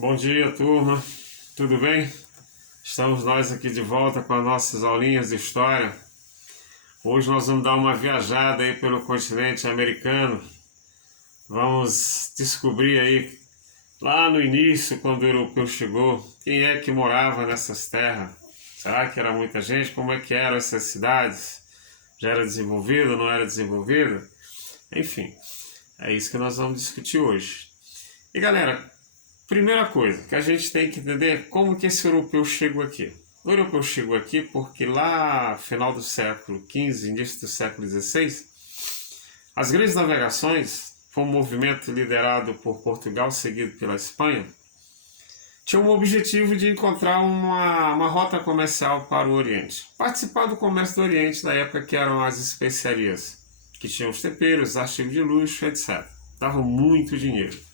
Bom dia, turma. Tudo bem? Estamos nós aqui de volta com as nossas aulinhas de história. Hoje nós vamos dar uma viajada aí pelo continente americano. Vamos descobrir aí, lá no início, quando o europeu chegou, quem é que morava nessas terras. Será que era muita gente? Como é que eram essas cidades? Já era desenvolvida, não era desenvolvida? Enfim, é isso que nós vamos discutir hoje. E galera, primeira coisa que a gente tem que entender é como que esse europeu chegou aqui. O europeu chegou aqui porque lá, final do século XV, início do século XVI, as grandes navegações, foi um movimento liderado por Portugal, seguido pela Espanha, tinha o objetivo de encontrar uma rota comercial para o Oriente. Participar do comércio do Oriente na época que eram as especiarias, que tinham os temperos, artigos de luxo, etc. Dava muito dinheiro.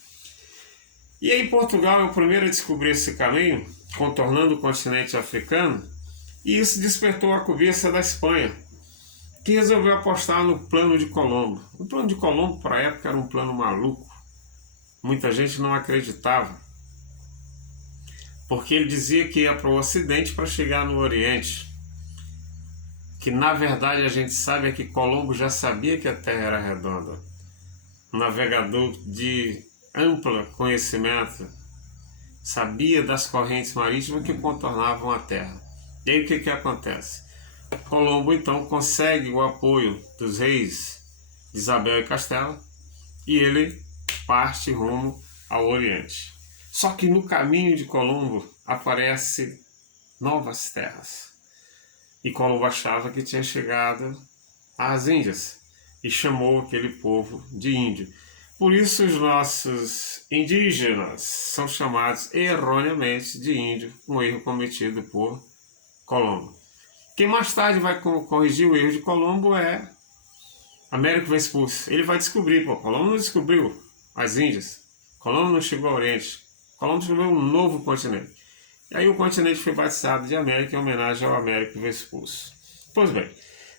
E aí Portugal é o primeiro a descobrir esse caminho, contornando o continente africano, e isso despertou a cobiça da Espanha, que resolveu apostar no plano de Colombo. O plano de Colombo, para a época, era um plano maluco. Muita gente não acreditava, porque ele dizia que ia para o Ocidente para chegar no Oriente. Que na verdade a gente sabe é que Colombo já sabia que a Terra era redonda. Um navegador de amplo conhecimento, sabia das correntes marítimas que contornavam a Terra. E aí o que acontece? Colombo então consegue o apoio dos reis de Isabel e Castela e ele parte rumo ao Oriente. Só que no caminho de Colombo aparecem novas terras. E Colombo achava que tinha chegado às Índias e chamou aquele povo de índio. Por isso os nossos indígenas são chamados erroneamente de índio, um erro cometido por Colombo. Quem mais tarde vai corrigir o erro de Colombo é Américo Vespucci. Ele vai descobrir, Colombo não descobriu as Índias, Colombo não chegou ao Oriente, Colombo descobriu um novo continente. E aí o continente foi batizado de América em homenagem ao Américo Vespucci. Pois bem,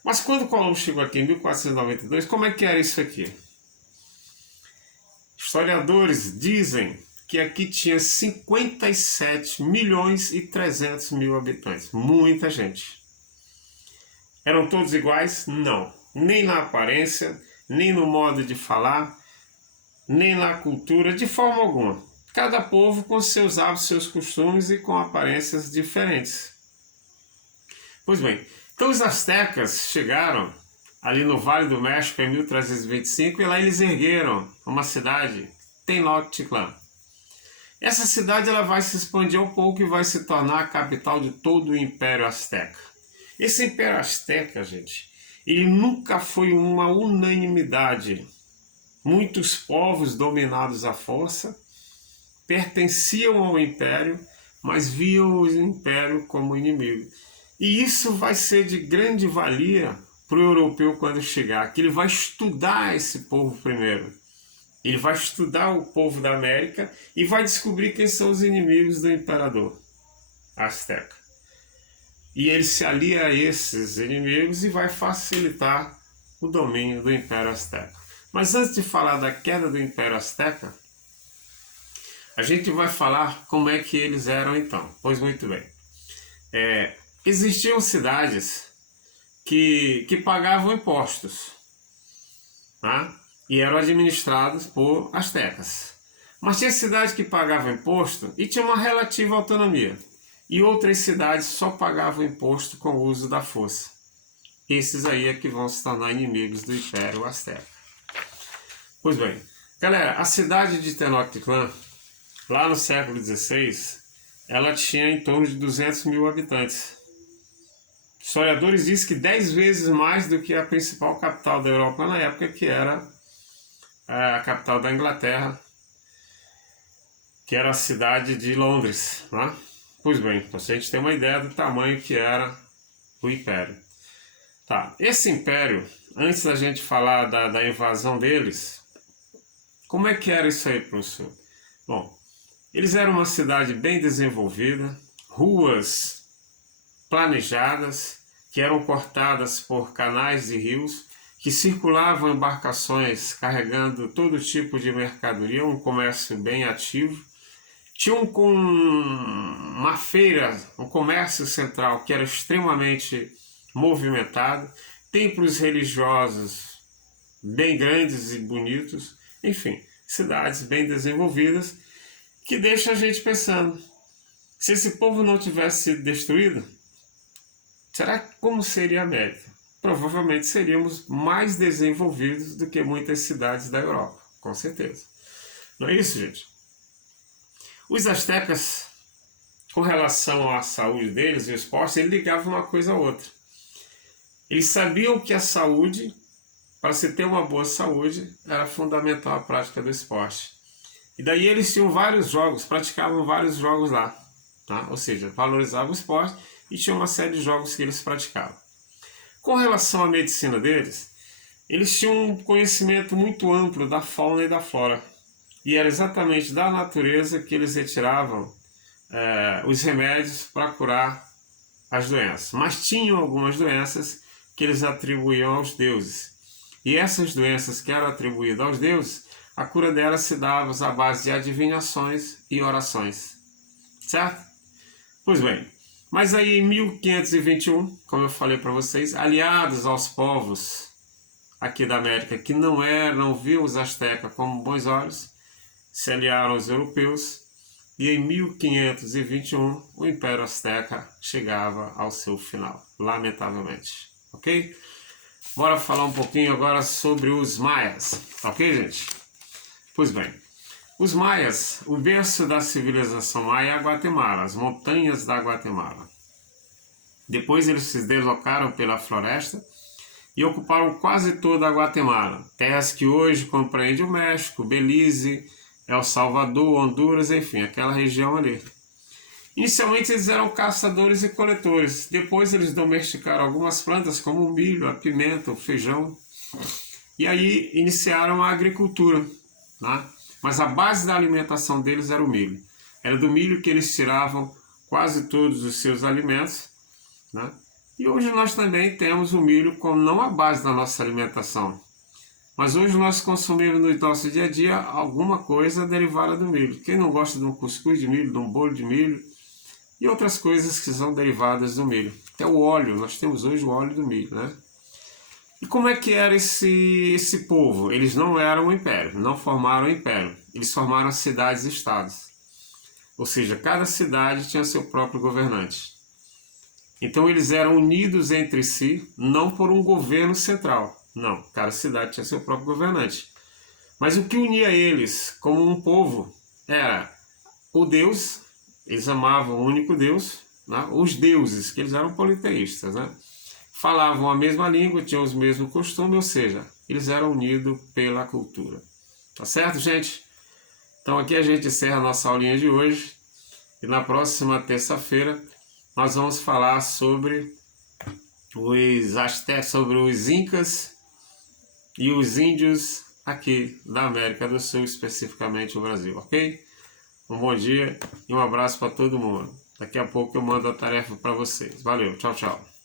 mas quando Colombo chegou aqui em 1492, como é que era isso aqui? Historiadores dizem que aqui tinha 57 milhões e 300 mil habitantes. Muita gente. Eram todos iguais? Não. Nem na aparência, nem no modo de falar, nem na cultura, de forma alguma. Cada povo com seus hábitos, seus costumes e com aparências diferentes. Pois bem, então os astecas chegaram ali no Vale do México em 1325 e lá eles ergueram uma cidade, Tenochtitlan. Essa cidade ela vai se expandir um pouco e vai se tornar a capital de todo o Império Azteca. Esse Império Azteca, gente, ele nunca foi uma unanimidade. Muitos povos dominados à força pertenciam ao Império, mas viam o Império como inimigo. E isso vai ser de grande valia para o europeu quando chegar, que ele vai estudar esse povo primeiro. Ele vai estudar o povo da América e vai descobrir quem são os inimigos do imperador azteca. E ele se alia a esses inimigos e vai facilitar o domínio do Império Azteca. Mas antes de falar da queda do Império Azteca, a gente vai falar como é que eles eram então. Pois muito bem. Existiam cidades que pagavam impostos, tá? E eram administrados por astecas. Mas tinha cidades que pagavam imposto e tinha uma relativa autonomia. E outras cidades só pagavam imposto com o uso da força. Esses aí é que vão se tornar inimigos do Império Azteca. Pois bem, galera, a cidade de Tenochtitlan, lá no século XVI, ela tinha em torno de 200 mil habitantes. Historiadores dizem que 10 vezes mais do que a principal capital da Europa na época, que era a capital da Inglaterra, que era a cidade de Londres, né? Pois bem, para a gente ter uma ideia do tamanho que era o Império. Tá, esse Império, antes da gente falar da invasão deles, como é que era isso aí, professor? Bom, eles eram uma cidade bem desenvolvida, ruas planejadas, que eram cortadas por canais e rios, que circulavam embarcações carregando todo tipo de mercadoria, um comércio bem ativo. Tinham com uma feira, um comércio central que era extremamente movimentado, templos religiosos bem grandes e bonitos, enfim, cidades bem desenvolvidas, que deixa a gente pensando, se esse povo não tivesse sido destruído, será como seria a América? Provavelmente seríamos mais desenvolvidos do que muitas cidades da Europa, com certeza. Não é isso, gente? Os astecas, com relação à saúde deles e o esporte, eles ligavam uma coisa a outra. Eles sabiam que a saúde, para se ter uma boa saúde, era fundamental a prática do esporte. E daí eles tinham vários jogos, praticavam vários jogos lá, tá? Ou seja, valorizavam o esporte e tinha uma série de jogos que eles praticavam. Com relação à medicina deles, eles tinham um conhecimento muito amplo da fauna e da flora. E era exatamente da natureza que eles retiravam os remédios para curar as doenças. Mas tinham algumas doenças que eles atribuíam aos deuses. E essas doenças que eram atribuídas aos deuses, a cura delas se dava à base de adivinhações e orações. Certo? Pois bem, mas aí em 1521, como eu falei para vocês, aliados aos povos aqui da América que não viam os astecas como bons olhos, se aliaram aos europeus, e em 1521 o Império Azteca chegava ao seu final, lamentavelmente. Ok? Bora falar um pouquinho agora sobre os maias, ok, gente? Pois bem, os maias, o berço da civilização maia é a Guatemala, as montanhas da Guatemala. Depois eles se deslocaram pela floresta e ocuparam quase toda a Guatemala, terras que hoje compreendem o México, Belize, El Salvador, Honduras, enfim, aquela região ali. Inicialmente eles eram caçadores e coletores, depois eles domesticaram algumas plantas como o milho, a pimenta, o feijão, e aí iniciaram a agricultura, né? Mas a base da alimentação deles era o milho. Era do milho que eles tiravam quase todos os seus alimentos, né? E hoje nós também temos o milho como não a base da nossa alimentação, mas hoje nós consumimos no nosso dia a dia alguma coisa derivada do milho. Quem não gosta de um cuscuz de milho, de um bolo de milho e outras coisas que são derivadas do milho? Até o óleo, nós temos hoje o óleo do milho, né? E como é que era esse povo? Eles não eram um império, não formaram um império. Eles formaram cidades e estados. Ou seja, cada cidade tinha seu próprio governante. Então eles eram unidos entre si, não por um governo central. Não, cada cidade tinha seu próprio governante. Mas o que unia eles como um povo era o Deus, eles amavam o único Deus, né? Os deuses, que eles eram politeístas, né? Falavam a mesma língua, tinham os mesmos costumes, ou seja, eles eram unidos pela cultura. Tá certo, gente? Então aqui a gente encerra a nossa aulinha de hoje e na próxima terça-feira nós vamos falar sobre os astecas, sobre os incas e os índios aqui da América do Sul, especificamente o Brasil, ok? Um bom dia e um abraço para todo mundo. Daqui a pouco eu mando a tarefa para vocês. Valeu, tchau, tchau.